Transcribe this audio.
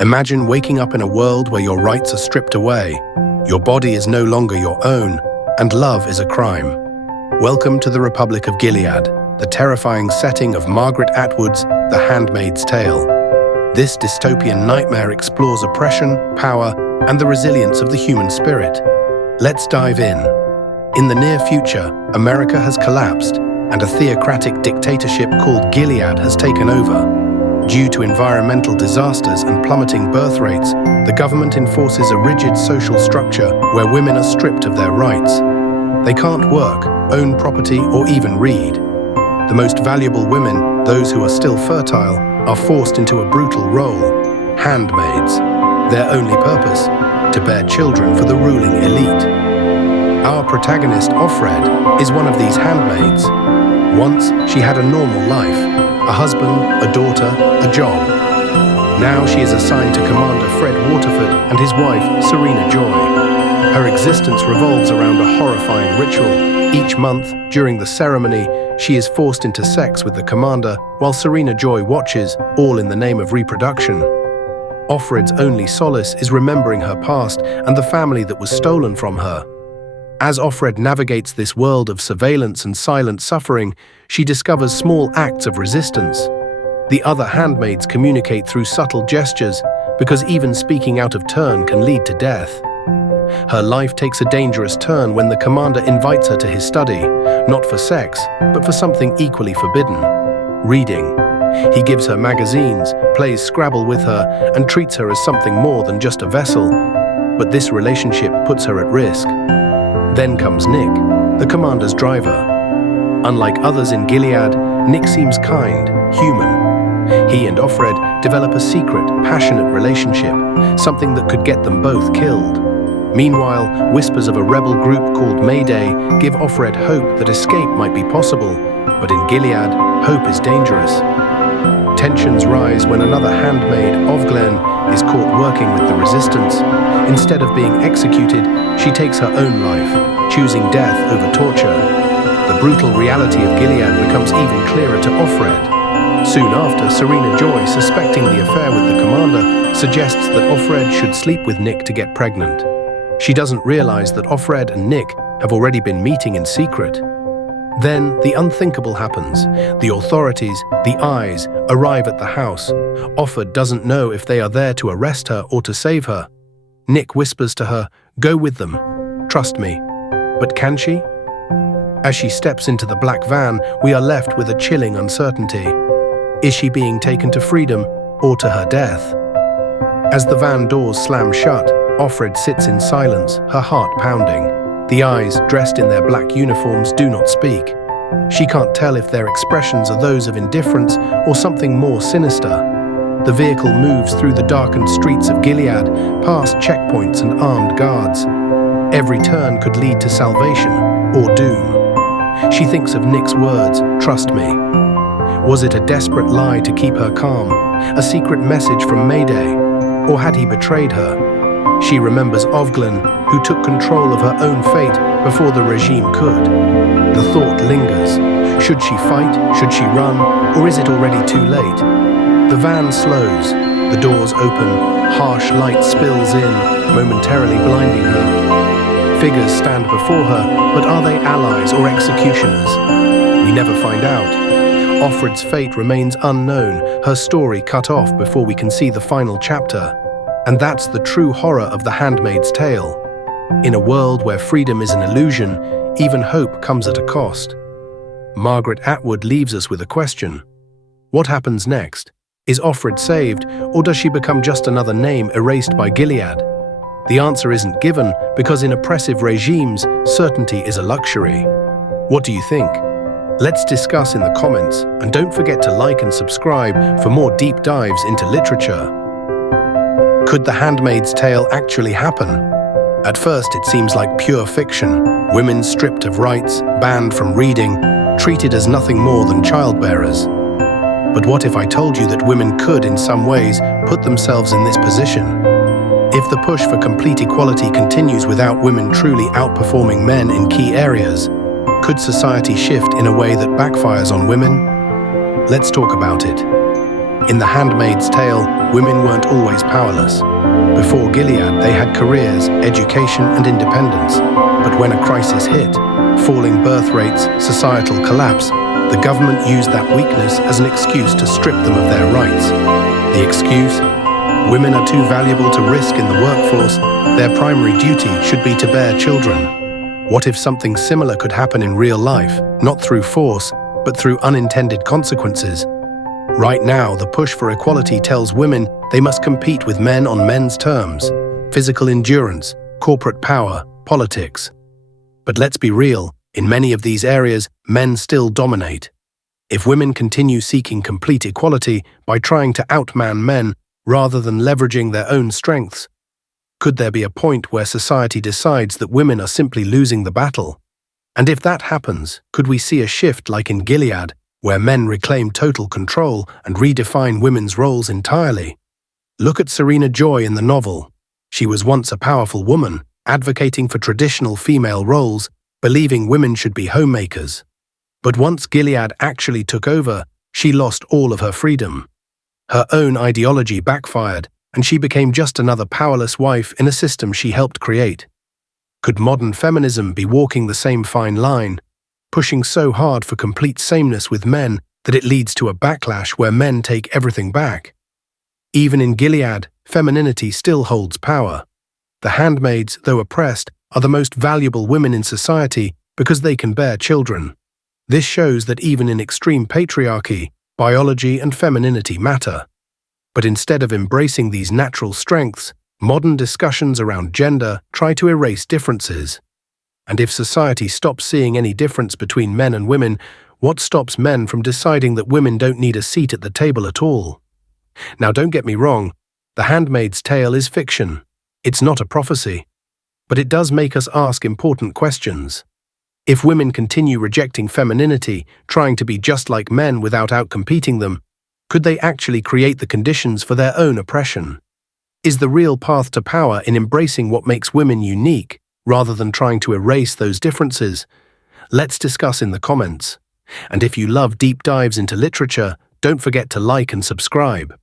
Imagine waking up in a world where your rights are stripped away, your body is no longer your own, and love is a crime. Welcome to the Republic of Gilead, the terrifying setting of Margaret Atwood's The Handmaid's Tale. This dystopian nightmare explores oppression, power, and the resilience of the human spirit. Let's dive in. In the near future, America has collapsed, and a theocratic dictatorship called Gilead has taken over. Due to environmental disasters and plummeting birth rates, the government enforces a rigid social structure where women are stripped of their rights. They can't work, own property, or even read. The most valuable women, those who are still fertile, are forced into a brutal role, handmaids. Their only purpose, to bear children for the ruling elite. Our protagonist, Offred, is one of these handmaids. Once, she had a normal life. A husband, a daughter, a job. Now she is assigned to Commander Fred Waterford and his wife, Serena Joy. Her existence revolves around a horrifying ritual. Each month, during the ceremony, she is forced into sex with the commander, while Serena Joy watches, all in the name of reproduction. Offred's only solace is remembering her past and the family that was stolen from her. As Offred navigates this world of surveillance and silent suffering, she discovers small acts of resistance. The other handmaids communicate through subtle gestures, because even speaking out of turn can lead to death. Her life takes a dangerous turn when the commander invites her to his study, not for sex, but for something equally forbidden: reading. He gives her magazines, plays Scrabble with her, and treats her as something more than just a vessel. But this relationship puts her at risk. Then comes Nick, the commander's driver. Unlike others in Gilead, Nick seems kind, human. He and Offred develop a secret, passionate relationship, something that could get them both killed. Meanwhile, whispers of a rebel group called Mayday give Offred hope that escape might be possible, but in Gilead, hope is dangerous. Tensions rise when another handmaid, Ovglen, is caught working with the resistance. Instead of being executed, she takes her own life, choosing death over torture. The brutal reality of Gilead becomes even clearer to Offred. Soon after, Serena Joy, suspecting the affair with the commander, suggests that Offred should sleep with Nick to get pregnant. She doesn't realize that Offred and Nick have already been meeting in secret. Then, the unthinkable happens. The authorities, the eyes, arrive at the house. Offred doesn't know if they are there to arrest her or to save her. Nick whispers to her, "Go with them. Trust me." But can she? As she steps into the black van, we are left with a chilling uncertainty. Is she being taken to freedom or to her death? As the van doors slam shut, Offred sits in silence, her heart pounding. The eyes, dressed in their black uniforms, do not speak. She can't tell if their expressions are those of indifference or something more sinister. The vehicle moves through the darkened streets of Gilead, past checkpoints and armed guards. Every turn could lead to salvation or doom. She thinks of Nick's words, "Trust me." Was it a desperate lie to keep her calm, a secret message from Mayday, or had he betrayed her? She remembers Ovglen, who took control of her own fate before the regime could. The thought lingers. Should she fight? Should she run? Or is it already too late? The van slows. The doors open. Harsh light spills in, momentarily blinding her. Figures stand before her, but are they allies or executioners? We never find out. Offred's fate remains unknown, her story cut off before we can see the final chapter. And that's the true horror of The Handmaid's Tale. In a world where freedom is an illusion, even hope comes at a cost. Margaret Atwood leaves us with a question. What happens next? Is Offred saved, or does she become just another name erased by Gilead? The answer isn't given, because in oppressive regimes, certainty is a luxury. What do you think? Let's discuss in the comments, and don't forget to like and subscribe for more deep dives into literature. Could The Handmaid's Tale actually happen? At first, it seems like pure fiction. Women stripped of rights, banned from reading, treated as nothing more than childbearers. But what if I told you that women could, in some ways, put themselves in this position? If the push for complete equality continues without women truly outperforming men in key areas, could society shift in a way that backfires on women? Let's talk about it. In The Handmaid's Tale, women weren't always powerless. Before Gilead, they had careers, education, and independence. But when a crisis hit, falling birth rates, societal collapse, the government used that weakness as an excuse to strip them of their rights. The excuse? Women are too valuable to risk in the workforce. Their primary duty should be to bear children. What if something similar could happen in real life, not through force, but through unintended consequences? Right now, the push for equality tells women they must compete with men on men's terms: physical endurance, corporate power, politics. But let's be real, in many of these areas, men still dominate. If women continue seeking complete equality by trying to outman men rather than leveraging their own strengths, could there be a point where society decides that women are simply losing the battle? And if that happens, could we see a shift like in Gilead, where men reclaim total control and redefine women's roles entirely? Look at Serena Joy in the novel. She was once a powerful woman, advocating for traditional female roles, believing women should be homemakers. But once Gilead actually took over, she lost all of her freedom. Her own ideology backfired, and she became just another powerless wife in a system she helped create. Could modern feminism be walking the same fine line, pushing so hard for complete sameness with men that it leads to a backlash where men take everything back? Even in Gilead, femininity still holds power. The handmaids, though oppressed, are the most valuable women in society because they can bear children. This shows that even in extreme patriarchy, biology and femininity matter. But instead of embracing these natural strengths, modern discussions around gender try to erase differences. And if society stops seeing any difference between men and women, what stops men from deciding that women don't need a seat at the table at all? Now, don't get me wrong, The Handmaid's Tale is fiction. It's not a prophecy. But it does make us ask important questions. If women continue rejecting femininity, trying to be just like men without outcompeting them, could they actually create the conditions for their own oppression? Is the real path to power in embracing what makes women unique, rather than trying to erase those differences? Let's discuss in the comments. And if you love deep dives into literature, don't forget to like and subscribe.